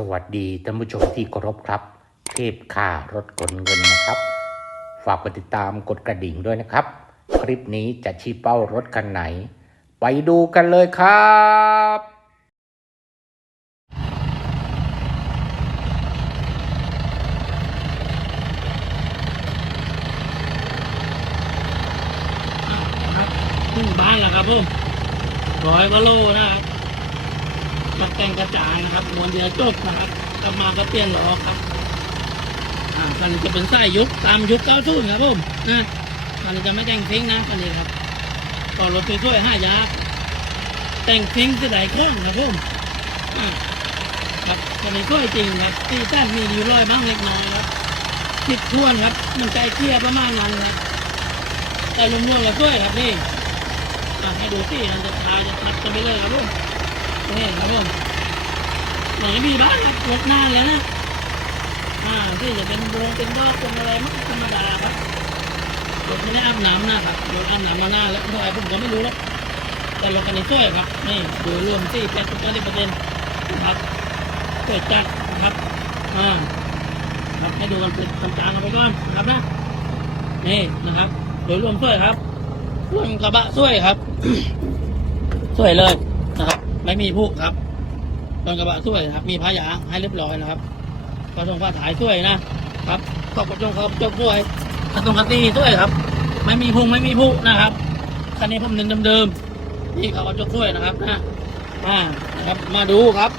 สวัสดีท่านผู้ชมที่เคารพครับ เทพค่ารถกลเงินนะครับ ฝากกดติดตามกดกระดิ่งด้วยนะครับ คลิปนี้จะชี้เป้ารถคันไหน ไปดูกันเลยครับรับขึ้นบ้านแล้วครับผมร้อยกว่าโลนะครับ มาแต่งกระจายนะครับมวนเดียวจบนะครับกลับมาก็เปลี่ยนล้อครับอ่าคันนี้จะเป็นไส้ยุคตามยุคเก้าทุ่นครับผมนะคันนี้จะไม่แต่งทิ้งนะคันนี้ครับต่อรถช่วยห้ายาแต่งทิ้งจะได้คล่องครับผมอ่าครับคันนี้ช่วยจริงครับตีแต้านมีอยู่ร้อยบ้างเล็กน้อยครับคิดทวนครับ มันใจเกลียประมาณนั้นครับแต่รวมๆแล้วด้วยครับนี่ให้ดูสิมันจะทาจะชัดกันไปเลยครับผม นี่ครับผมหน่อยมีบ้างครับรถนานแล้วนะอ่าที่จะเป็นวงเป็นดอกเป็นอะไรมันธรรมดาครับรถไม่ได้อาบน้ำนะครับรถอาบน้ำมาหน้าแล้วเท่าไรผมก็ไม่รู้หรอกแต่รถคันนี้ช่วยครับนี่ดูรวมที่แปดสิบเก้าสิบเปอร์เซ็นต์นะครับช่วยจัดนะครับอ่าครับให้ดูกันเป็นกลางๆกันไปก่อนนะครับนะนี่นะครับโดยรวมสวยครับส่วนกระบะสวยครับสวยเลยนะครับ ไม่มีผู้ครับส่วนกระบะสวยครับ มีพายางให้เรียบร้อยนะครับกระทงผ้าถ่ายสวยนะครับขอบกระจงขอบกระจกสวยกระทงกระตีสวยครับ ไม่มีพุงไม่มีผู้นะครับคันนี้ผมเน้นเดิมๆนี่เขากระจกสวยนะครับนะอ่านะครับมาดูครับ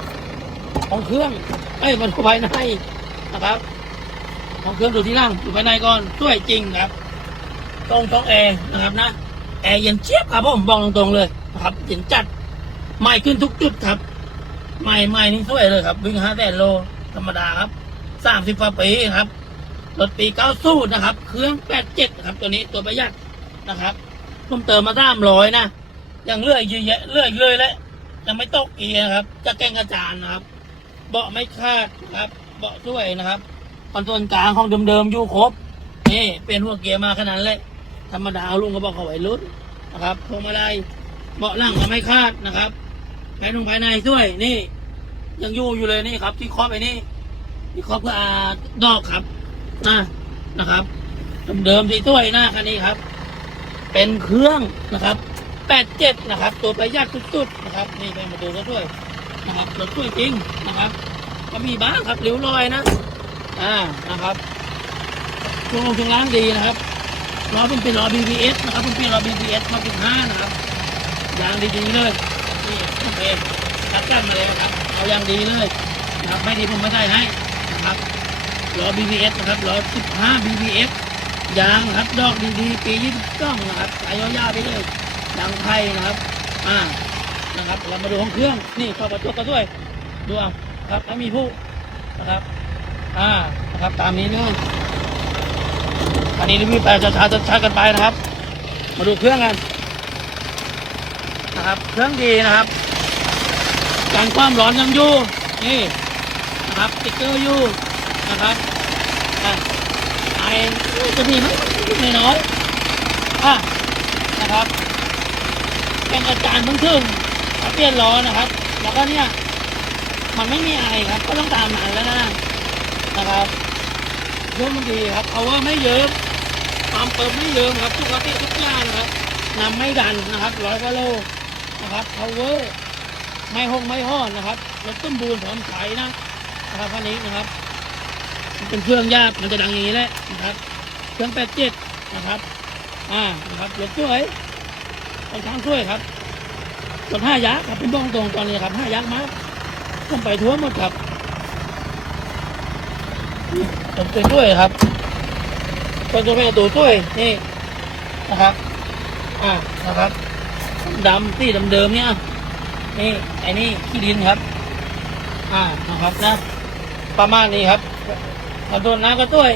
ของเครื่องเอ้ยมันภายในนะครับ ของเครื่องดูที่ล่างดูภายในก่อนสวยจริงครับ ตรงช่องแอร์นะครับนะแอร์เย็นเจี๊ยบครับผมบอกตรงๆเลยนะครับเย็นจัด ใหม่ขึ้นทุกจุดครับ ใหม่ใหม่นี่สวยเลยครับ วิ่งห้าแสนโลธรรมดาครับสามสิบกว่าปีครับรถปีเก้าสู้นะครับ เครื่องแปดเจ็ดครับ ตัวนี้ตัวประหยัดนะครับผมเติมมาสามร้อยนะยังเลื่อยเยอะเลื่อยเลยและยังไม่ตกอีกนะครับ จะแกล้งกระจานนะครับ เบาะไม่คาดครับ เบาะสวยนะครับคอนโซลกลางของเดิมๆอยู่ครบนี่เป็นหัวเกียร์มาขนาดเลยธรรมดาลุงก็บอกเขาไว้รุ่นนะครับพวงมาลัยเบาะล่างก็ไม่คาดนะครับ ภายในภายในด้วยนี่ ยังอยู่อยู่เลยนี่ครับ ที่ครอบไปนี่ที่ครอบก็อาดอกครับนะนะครับเดิมๆที่ด้วยหน้าคันนี้ครับ เป็นเครื่องนะครับแปดเจ็ดนะครับ ตัวประหยัดสุดๆนะครับ นี่ไปมาดูก็ด้วยนะครับรถช่วยจริงนะครับ ก็มีบ้างครับริ้วรอยนะอ่านะครับช่วงลงช่วงล่างดีนะครับล้อเป็นเป็นล้อ BBS นะครับเป็นเป็นล้อ BBS มาเป็นห้านะครับยางดีๆเลย เคตัดกันมาเลยครับ เอายางดีเลยนะครับไม่ดีผมไม่ได้ให้นะครับล้อ BBS นะครับล้อ 15 BBS ยางครับดอกดีๆปี22นะครับสายยาวๆไปเลยยางไทยนะครับ อ่านะครับ เรามาดูของเครื่องนี่เข้าประตูก็ด้วยดูเอาครับไม่มีผู้นะครับ อ่านะครับตามนี้เลยอันนี้รีวิวไปช้าๆช้าๆกันไปนะครับ มาดูเครื่องกันนะครับ เครื่องดีนะครับ การความร้อนยังอยู่นี่นะครับติ๊กเกอร์อยู่นะครับไอจะมีไหมไม่น้อยอะนะครับเป็นอาจารย์เพิ่งถึงเปลี่ยนล้อนะครับ แล้วก็เนี่ยมันไม่มีไอครับ ก็ต้องตามนั้นแล้วนะนะครับเครื่งมันดีครับเพราะว่าไม่เยิ้มความเปิดไม่เยิ้มครับปกติทุกอย่างครับนำไม่ดันนะครับร้อยกิโลนะครับ power ไม่ห้องไม่ห้อนนะครับรถต้มบูนพร้อมขายนะนะครับคันนี้นะครับเป็นเครื่องยากมันจะดังอย่างนี้แหละนะครับ เครื่องแปดเจ็ดนะครับอ่านะครับรถช่วยค่อนข้างช่วยครับรถห้ายักษ์ครับเป็นบ้องตรงตอนนี้ครับห้ายักษ์มาผมไปทั่วหมดครับผมเป็นด้วยครับเป็นตัวแม่ตัวช่วยนี่นะครับอ่านะครับดำที่เดิมเนี่ย นี่ไอ้นี่ขี้ดินครับ อ่านะครับนะ ประมาณนี้ครับขอโทษนะก็ช่วย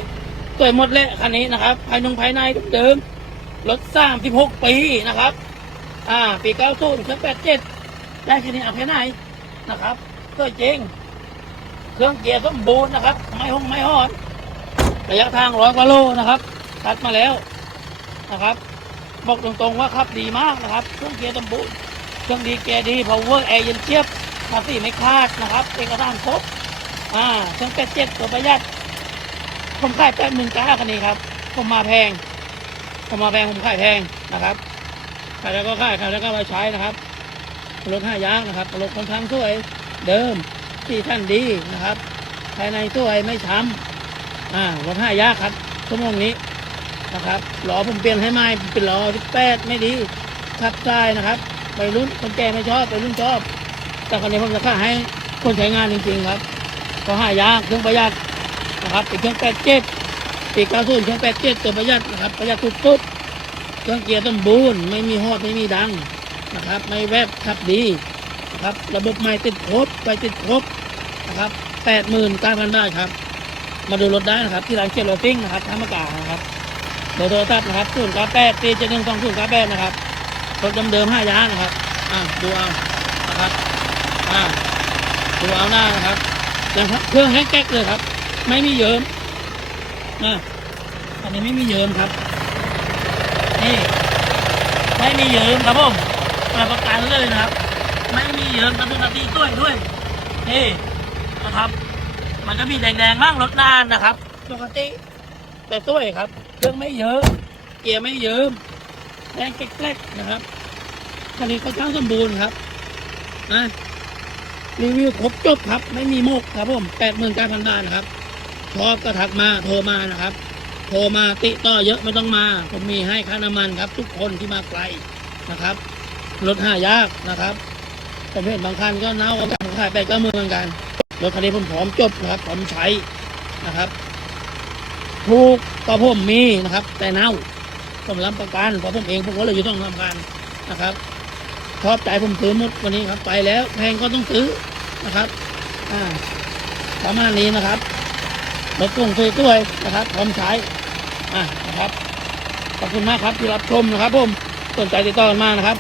ช่วยหมดแหละคันนี้นะครับ ภายในภายในเดิมรถสามสิบหกปีนะครับ อ่า ปีเก้าศูนย์เครื่องแปดเจ็ดได้แค่นี้เอาแค่ไหนนะครับช่วจริง เครื่องเกียร์สมบูรณ์นะครับ ไม่ห้องไม่หอน ระยะทางร้อยกว่าโลนะครับ ตัดมาแล้วนะครับ บอกตรงๆว่าขับดีมากนะครับ เครื่องเกียร์สมบูรณ์ รื่องดีเกียร์ดี power air เย็นเจี๊ยบภาษีไม่คาดนะครับ เอกสารครบอ่าเครื่องแปดเจ็ดตัวประหยัด ผมขายแปดหมื่นเก้าคันนี้ครับ ผมมาแพง ผมมาแพงผมขายแพงนะครับขายแล้วก็ขายขายแล้วก็มาใช้นะครับรถห้ายางนะครับรถค่อนข้างสวยเดิมที่ท่านดีนะครับ ภายในสวยไม่ช้ำอ่ารถห้ายางครับชั่วโมงนี้นะครับล้อผมเปลี่ยนให้ใหม่เป็นล้อที่แปดไม่ดีขับได้นะครับ ไปรุ่นคนแก่ไม่ชอบไปรุ่นชอบ แต่คนนี้ผมจะขายให้คนใช้งานจริงๆครับก็ห้ายางเครื่องประหยัดนะครับเป็นเครื่องแปดเจ็ดปีเก้าศูนย์เครื่องแปดเจ็ดตัวประหยัดนะครับประหยัดสุดๆเครื่องเกียร์สมบูรณ์ไม่มีหอดไม่มีดังนะครับ ไม่แวบขับดีนะครับระบบไม่ติดครบไปติดครบนะครับแปดหมื่นเก้าพันบาทครับ มาดูรถได้นะครับ ที่ร้านเกียร์โรติ้งนะครับท่ามกานะครับเบอร์โทรศัพท์นะครับศูนย์เก้าแปดปีเจ็ดหนึ่งสองศูนย์เก้าแปดนะครับ รถเดิมๆห้ายางนะครับอ่าดูเอานะครับอ่าดูเอาหน้านะครับยังเครื่องแห้งแก๊กเลยครับ ไม่มีเยิ้มนะอันนี้ไม่มีเยิ้มครับนี่ไม่มีเยิ้มครับผมรับประกันเลยนะครับ ไม่มีเยิ้มกระตุ้นกระตีด้วยด้วยนี่นะครับ มันก็มีแดงๆบ้างรถนานนะครับปกติแต่ด้วยครับ เครื่องไม่เยิ้มเกียร์ไม่เยิ้ม แรงแก๊กๆนะครับคันนี้ค่อนข้างสมบูรณ์ครับนะรีวิวครบจบครับ ไม่มีโมกครับผมแปดหมื่นเก้าพันบาทนะครับชอบก็ทักมาโทรมานะครับ โทรมาติต่อเยอะไม่ต้องมา ผมมีให้ค่าน้ำมันครับ ทุกคนที่มาไกลนะครับรถหายากนะครับผมเห็นบางคันก็เน่าก็ผมขายไปก็มือเหมือนกันรถคันนี้ผมพร้อมจบนะครับพร้อมใช้นะครับถูกก็ผมมีนะครับ แต่เน่า ผมรับประกันเพราะผมเองผมก็เลยอยู่ต้องทำการนะครับชอบใจผมซื้อหมดวันนี้ครับไปแล้วแพงก็ต้องซื้อนะครับอ่าประมาณนี้นะครับรถกุ้งสวยนะครับพร้อมใช้อ่านะครับขอบคุณมากครับที่รับชมนะครับผมสนใจติดต่อกันมานะครับ